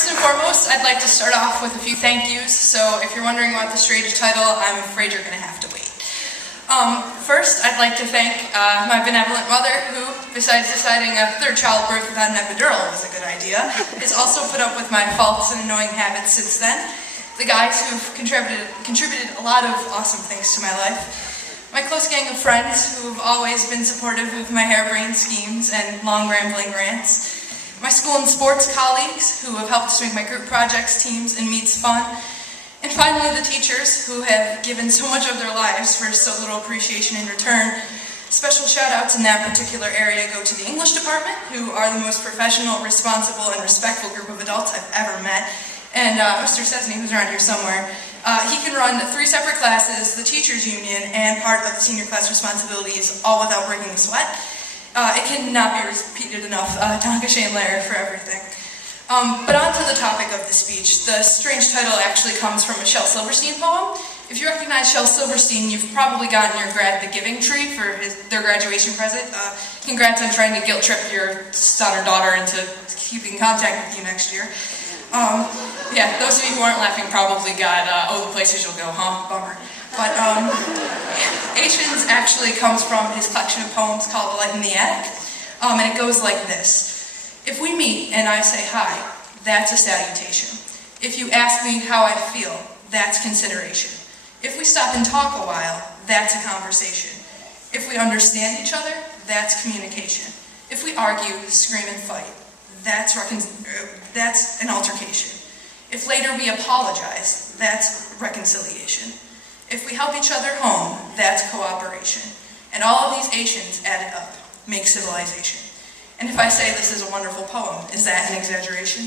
First and foremost, I'd like to start off with a few thank yous. So if you're wondering about the stage title, I'm afraid you're going to have to wait. First, I'd like to thank my benevolent mother, who, besides deciding a third childbirth without an epidural was a good idea, has also put up with my faults and annoying habits since then. The guys who've contributed a lot of awesome things to my life. My close gang of friends who've always been supportive of my harebrained schemes and long rambling rants. My school and sports colleagues who have helped to make my group projects, teams, and meets fun. And finally, the teachers who have given so much of their lives for so little appreciation in return. Special shout-outs in that particular area go to the English department, who are the most professional, responsible, and respectful group of adults I've ever met. And Mr. Sesney, who's around here somewhere, he can run 3 separate classes, the teachers' union, and part of the senior class responsibilities, all without breaking a sweat. It cannot be repeated enough. Tonka Shane Lair for everything. But on to the topic of the speech. The strange title actually comes from a Shel Silverstein poem. If you recognize Shel Silverstein, you've probably gotten your grad the giving tree for their graduation present. Congrats on trying to guilt trip your son or daughter into keeping contact with you next year. Yeah, those of you who aren't laughing probably got, oh, the places you'll go, huh? Bummer. But, Asians actually comes from his collection of poems called The Light in the Attic, and it goes like this. If we meet and I say hi, that's a salutation. If you ask me how I feel, that's consideration. If we stop and talk a while, that's a conversation. If we understand each other, that's communication. If we argue, scream, and fight, that's an altercation. If later we apologize, that's reconciliation. If we help each other home, that's cooperation. And all of these Asians added up make civilization. And if I say this is a wonderful poem, is that an exaggeration?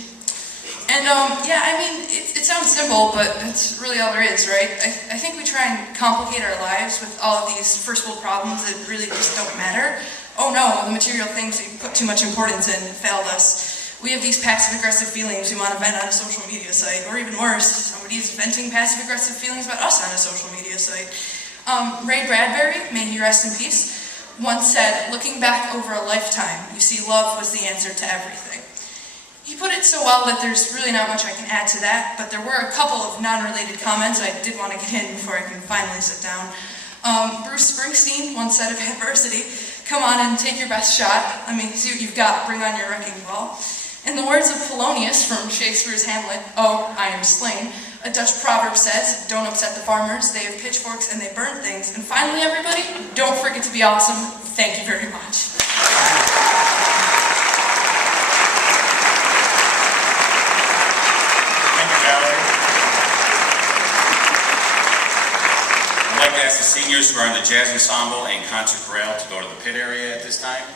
And yeah, I mean, it sounds simple, but that's really all there is, right? I think we try and complicate our lives with all of these first world problems that really just don't matter. Oh no, the material things we put too much importance in failed us. We have these passive-aggressive feelings we want to vent on a social media site, or even worse, somebody's venting passive-aggressive feelings about us on a social media site. Ray Bradbury, may he rest in peace, once said, looking back over a lifetime, you see love was the answer to everything. He put it so well that there's really not much I can add to that, but there were a couple of non-related comments I did want to get in before I can finally sit down. Bruce Springsteen once said of adversity, come on and take your best shot. I mean, see what you've got, bring on your wrecking ball. In the words of Polonius from Shakespeare's Hamlet, oh, I am slain, a Dutch proverb says, don't upset the farmers, they have pitchforks and they burn things. And finally, everybody, don't forget to be awesome. Thank you very much. Thank you, Valerie. I'd like to ask the seniors who are in the jazz ensemble and concert chorale to go to the pit area at this time.